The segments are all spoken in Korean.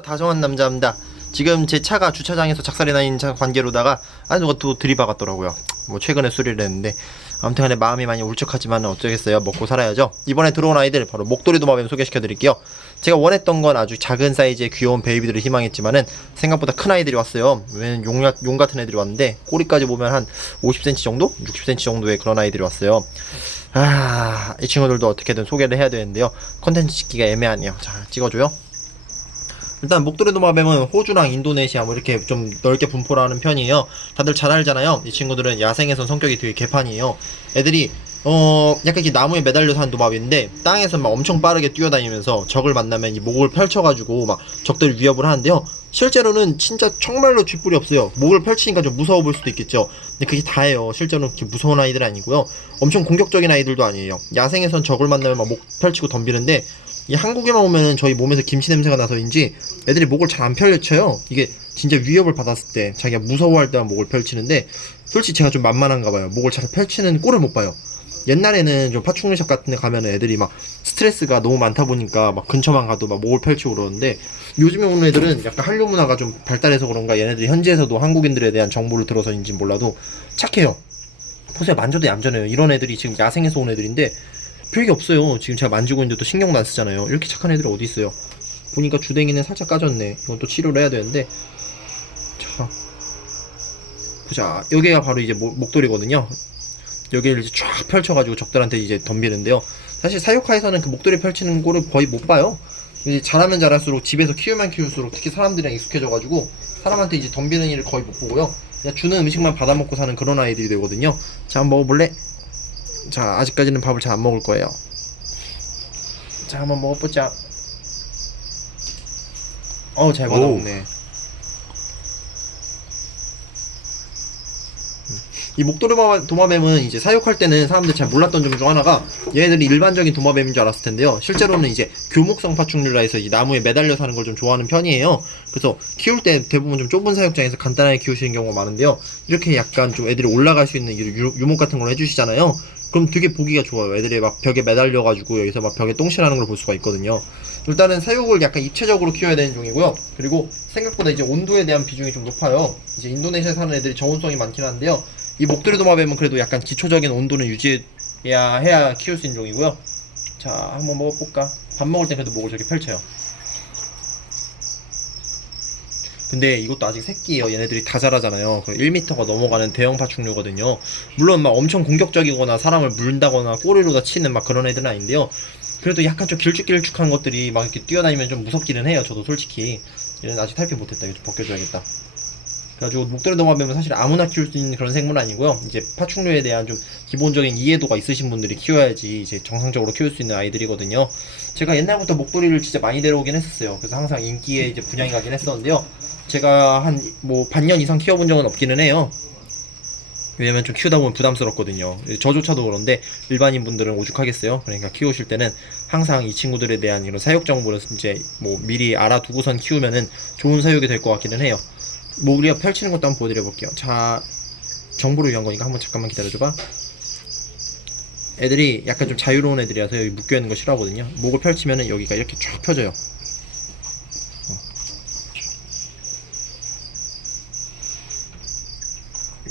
다정한 남자입니다. 지금 제 차가 주차장에서 작살이 나는 차 관계로다가 누가 또 들이박았더라고요. 뭐 최근에 수리를 했는데 아무튼 간에 마음이 많이 울적하지만 어쩌겠어요. 먹고 살아야죠. 이번에 들어온 아이들 바로 목도리 도마뱀 소개시켜 드릴게요. 제가 원했던 건 아주 작은 사이즈의 귀여운 베이비들을 희망했지만은 생각보다 큰 아이들이 왔어요. 왜냐면 용 같은 애들이 왔는데 꼬리까지 보면 한 50cm 정도? 60cm 정도의 그런 아이들이 왔어요. 이 친구들도 어떻게든 소개를 해야 되는데요. 컨텐츠 찍기가 애매하네요. 자, 찍어줘요. 일단 목도리 도마뱀은 호주랑 인도네시아 뭐 이렇게 좀 넓게 분포를 하는 편이에요. 다들 잘 알잖아요. 이 친구들은 야생에선 성격이 되게 개판이에요. 애들이 약간 이렇게 나무에 매달려 사는 도마뱀인데 땅에서 막 엄청 빠르게 뛰어다니면서 적을 만나면 이 목을 펼쳐가지고 막 적들을 위협을 하는데요. 실제로는 진짜 정말로 쥐뿔이 없어요. 목을 펼치니까 좀 무서워 보일 수도 있겠죠. 근데 그게 다예요. 실제로는 그렇게 무서운 아이들 아니고요. 엄청 공격적인 아이들도 아니에요. 야생에선 적을 만나면 막 목 펼치고 덤비는데 이 한국에만 오면은 저희 몸에서 김치 냄새가 나서인지 애들이 목을 잘 안 펼쳐요. 이게 진짜 위협을 받았을 때 자기가 무서워할 때만 목을 펼치는데 솔직히 제가 좀 만만한가 봐요. 목을 잘 펼치는 꼴을 못 봐요. 옛날에는 좀 파충류샵 같은 데 가면은 애들이 막 스트레스가 너무 많다 보니까 막 근처만 가도 막 목을 펼치고 그러는데 요즘에 오는 애들은 약간 한류 문화가 좀 발달해서 그런가 얘네들이 현지에서도 한국인들에 대한 정보를 들어서인지 몰라도 착해요. 보세요. 만져도 얌전해요. 이런 애들이 지금 야생에서 온 애들인데 별게 없어요. 지금 제가 만지고 있는데도 신경도 안 쓰잖아요. 이렇게 착한 애들이 어디 있어요. 보니까 주댕이는 살짝 까졌네. 이건 또 치료를 해야 되는데. 자, 보자. 여기가 바로 이제 목도리거든요. 여기를 이제 쫙 펼쳐가지고 적들한테 이제 덤비는데요. 사실 사육하에서는 그 목도리 펼치는 꼴을 거의 못 봐요. 이제 잘하면 잘할수록 집에서 키우면 키울수록 특히 사람들이랑 익숙해져가지고 사람한테 이제 덤비는 일을 거의 못 보고요. 그냥 주는 음식만 받아먹고 사는 그런 아이들이 되거든요. 자, 한번 먹어볼래? 자, 아직까지는 밥을 잘 안 먹을 거예요. 자, 한번 먹어보자. 잘 받아먹네. 이 목도리 도마뱀은 이제 사육할 때는 사람들이 잘 몰랐던 점 중 하나가 얘네들이 일반적인 도마뱀인 줄 알았을 텐데요. 실제로는 이제 교목성 파충류라 해서 이 나무에 매달려 사는 걸 좀 좋아하는 편이에요. 그래서 키울 때 대부분 좀 좁은 사육장에서 간단하게 키우시는 경우가 많은데요. 이렇게 약간 좀 애들이 올라갈 수 있는 유목 같은 걸 해주시잖아요. 그럼 되게 보기가 좋아요. 애들이 막 벽에 매달려가지고 여기서 막 벽에 똥실하는 걸 볼 수가 있거든요. 일단은 사육을 약간 입체적으로 키워야 되는 종이고요. 그리고 생각보다 이제 온도에 대한 비중이 좀 높아요. 이제 인도네시아에 사는 애들이 저온성이 많긴 한데요. 이 목도리 도마뱀은 그래도 약간 기초적인 온도는 해야 키울 수 있는 종이고요. 자, 한번 먹어볼까? 밥 먹을 때 그래도 목을 저렇게 펼쳐요. 근데 이것도 아직 새끼예요. 얘네들이 다 자라잖아요. 1m가 넘어가는 대형 파충류거든요. 물론 막 엄청 공격적이거나 사람을 물다거나 꼬리로다 치는 막 그런 애들은 아닌데요. 그래도 약간 좀 길쭉길쭉한 것들이 막 이렇게 뛰어다니면 좀 무섭기는 해요. 저도 솔직히. 얘는 아직 탈피 못했다. 이거 좀 벗겨줘야겠다. 그래가지고 목도리 도마뱀은 사실 아무나 키울 수 있는 그런 생물은 아니고요. 이제 파충류에 대한 좀 기본적인 이해도가 있으신 분들이 키워야지 이제 정상적으로 키울 수 있는 아이들이거든요. 제가 옛날부터 목도리를 진짜 많이 데려오긴 했었어요. 그래서 항상 인기에 이제 분양이 가긴 했었는데요. 제가 한 뭐 반년 이상 키워본 적은 없기는 해요. 왜냐면 좀 키우다 보면 부담스럽거든요. 저조차도 그런데 일반인 분들은 오죽하겠어요. 그러니까 키우실 때는 항상 이 친구들에 대한 이런 사육 정보를 이제 뭐 미리 알아두고선 키우면은 좋은 사육이 될 것 같기는 해요. 뭐 우리가 펼치는 것도 한번 보여드려 볼게요. 자, 정보를 위한 거니까 한번 잠깐만 기다려줘봐. 애들이 약간 좀 자유로운 애들이라서 여기 묶여있는 거 싫어하거든요. 목을 펼치면은 여기가 이렇게 쫙 펴져요.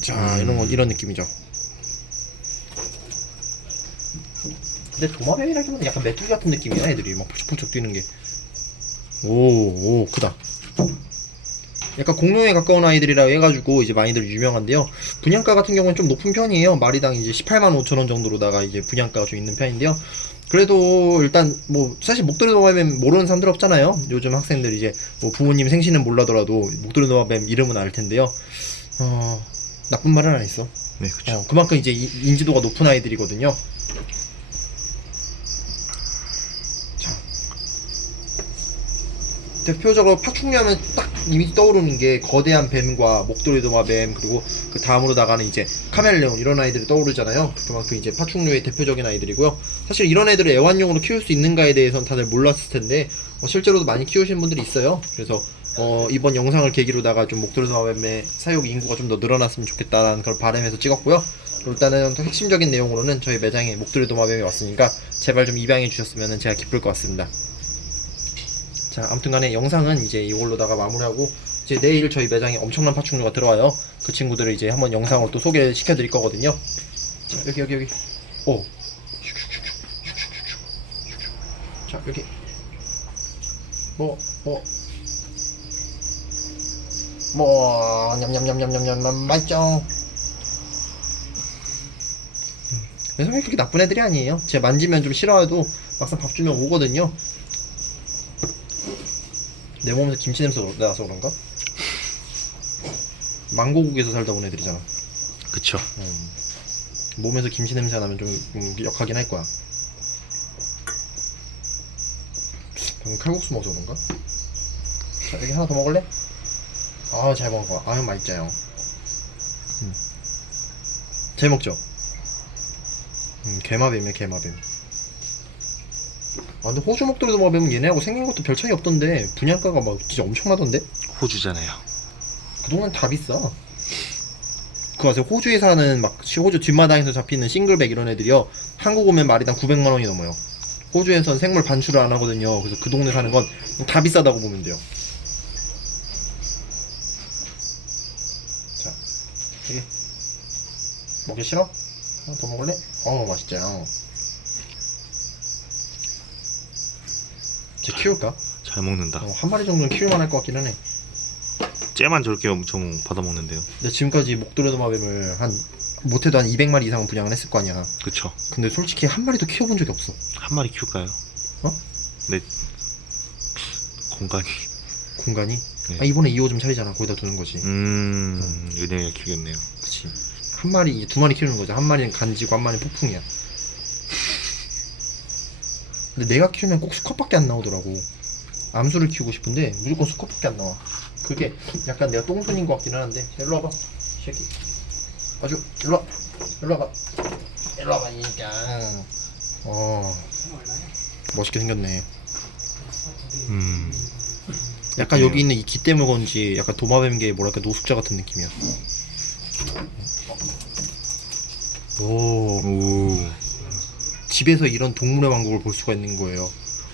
자, 이런 느낌이죠. 근데 도마뱀이라기보다는 약간 메뚜기 같은 느낌이야. 애들이 막 펄쩍펄쩍 뛰는 게. 오, 크다. 약간 공룡에 가까운 아이들이라 해가지고 이제 많이들 유명한데요. 분양가 같은 경우는 좀 높은 편이에요. 마리당 이제 18만 5천원 정도로다가 이제 분양가가 좀 있는 편인데요. 그래도 일단 뭐 사실 목도리 도마뱀 모르는 사람들 없잖아요. 요즘 학생들 이제 뭐 부모님 생신은 몰라더라도 목도리 도마뱀 이름은 알 텐데요. 나쁜 말은 안 했어. 네, 그쵸. 그만큼 이제 인지도가 높은 아이들이거든요. 자, 대표적으로 파충류 하면 딱 이미 떠오르는 게 거대한 뱀과 목도리 도마뱀 그리고 그 다음으로 나가는 이제 카멜레온 이런 아이들이 떠오르잖아요. 그만큼 이제 파충류의 대표적인 아이들이고요. 사실 이런 애들을 애완용으로 키울 수 있는가에 대해서는 다들 몰랐을 텐데 실제로도 많이 키우시는 분들이 있어요. 그래서 이번 영상을 계기로다가 좀 목도리 도마뱀의 사육 인구가 좀 더 늘어났으면 좋겠다는 그런 바람에서 찍었고요. 일단은 핵심적인 내용으로는 저희 매장에 목도리 도마뱀이 왔으니까 제발 좀 입양해 주셨으면 제가 기쁠 것 같습니다. 자, 아무튼간에 영상은 이제 이걸로다가 마무리하고 이제 내일 저희 매장에 엄청난 파충류가 들어와요. 그 친구들을 이제 한번 영상으로 또 소개시켜 드릴 거거든요. 자, 여기 오. 자, 여기 냠냠냠냠냠냠 맛있죠. 성격이 그렇게 나쁜 애들이 아니에요. 제가 만지면 좀 싫어해도 막상 밥 주면 오거든요. 내 몸에서 김치 냄새 나서 그런가? 망고국에서 살다 온 애들이잖아. 그쵸. 몸에서 김치 냄새 나면 좀 역하긴 할 거야. 방금 칼국수 먹어서 그런가? 자, 여기 하나 더 먹을래? 아, 잘 먹어. 아유, 맛있자요. 잘 먹죠? 개마뱀이야, 개마뱀. 아, 근데 호주 먹돌이 도마뱀은 얘네하고 생긴 것도 별 차이 없던데 분양가가 막 진짜 엄청나던데? 호주잖아요. 그 동네는 다 비싸. 그거 아세요? 호주에 사는 막 호주 뒷마당에서 잡히는 싱글백 이런 애들이요, 한국 오면 마리당 900만 원이 넘어요. 호주에선 생물 반출을 안 하거든요. 그래서 그 동네 사는 건 다 비싸다고 보면 돼요. 자, 여기 먹기 싫어? 하나 더 먹을래? 맛있죠. 쟤 키울까? 잘 먹는다. 한 마리 정도는 키울만 할 것 같기는 해. 쟤만 저렇게 엄청 받아먹는데요. 근데 지금까지 목도레도마뱀을 못해도 한 200마리 이상은 분양을 했을 거 아니야. 그쵸. 근데 솔직히 한 마리도 키워본 적이 없어. 한 마리 키울까요? 어? 네. 공간이. 네. 아, 이번에 2호 좀 차리잖아. 거기다 두는 거지. 은혜가 키우겠네요. 그치. 한 마리, 두 마리 키우는 거죠. 한 마리는 간지고 한 마리는 폭풍이야. 근데 내가 키우면 꼭 수컷밖에 안 나오더라고. 암수를 키우고 싶은데 무조건 수컷밖에 안 나와. 그게 약간 내가 똥손인 것 같기는 한데. 일로 와봐, 새끼. 아주 일로 와. 일로 와봐. 일로 와봐, 이니까. 멋있게 생겼네. 약간 그래요. 여기 있는 이 깃 때문에 그런지 약간 도마뱀계의 뭐랄까 노숙자 같은 느낌이야. 오. 집에서 이런 동물의 왕국을 볼 수가 있는 거예요.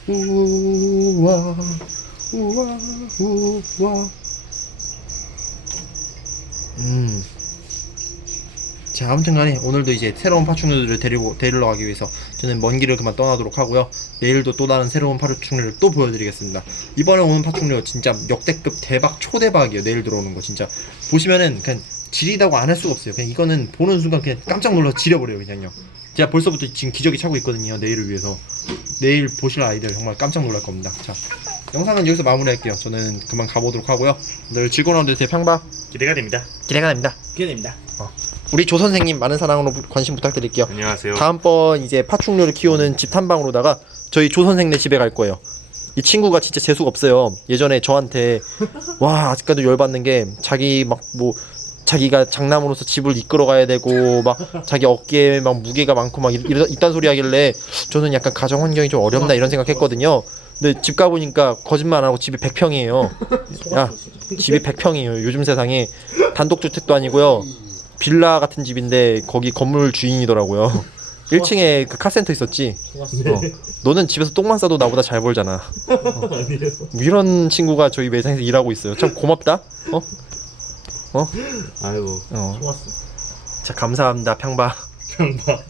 우와 우와 우와. 자, 아무튼간에 오늘도 이제 새로운 파충류들을 데리러 가기 위해서 저는 먼 길을 그만 떠나도록 하고요. 내일도 또 다른 새로운 파충류를 또 보여드리겠습니다. 이번에 오는 파충류 진짜 역대급 대박 초대박이에요. 내일 들어오는 거 진짜 보시면은 그냥 지리다고 안 할 수가 없어요. 그냥 이거는 보는 순간 그냥 깜짝 놀라서 지려버려요. 그냥요. 제가 벌써부터 지금 기저귀 차고 있거든요. 내일을 위해서. 내일 보실 아이들 정말 깜짝 놀랄 겁니다. 자, 영상은 여기서 마무리할게요. 저는 그만 가보도록 하고요. 늘 즐거운 하루 되세요. 평박. 기대가 됩니다. 기대가 됩니다. 기대됩니다. 우리 조 선생님 많은 사랑으로 관심 부탁드릴게요. 안녕하세요. 다음번 이제 파충류를 키우는 집 탐방으로다가 저희 조 선생네 집에 갈 거예요. 이 친구가 진짜 재수가 없어요. 예전에 저한테 와, 아직까지 열받는 게 자기 막 뭐 자기가 장남으로서 집을 이끌어 가야 되고 막 자기 어깨에 막 무게가 많고 막 이딴 소리 하길래 저는 약간 가정 환경이 좀 어렵나 이런 생각했거든요. 근데 집 가보니까 거짓말 안 하고 집이 100평이에요. 야, 집이 100평이에요. 요즘 세상에 단독주택도 아니고요. 빌라 같은 집인데 거기 건물 주인이더라고요. 1층에 그 카센터 있었지. 너는 집에서 똥만 싸도 나보다 잘 벌잖아. 이런 친구가 저희 매장에서 일하고 있어요. 참 고맙다. 아이고. 좋았어. 자, 감사합니다. 평박. 평박.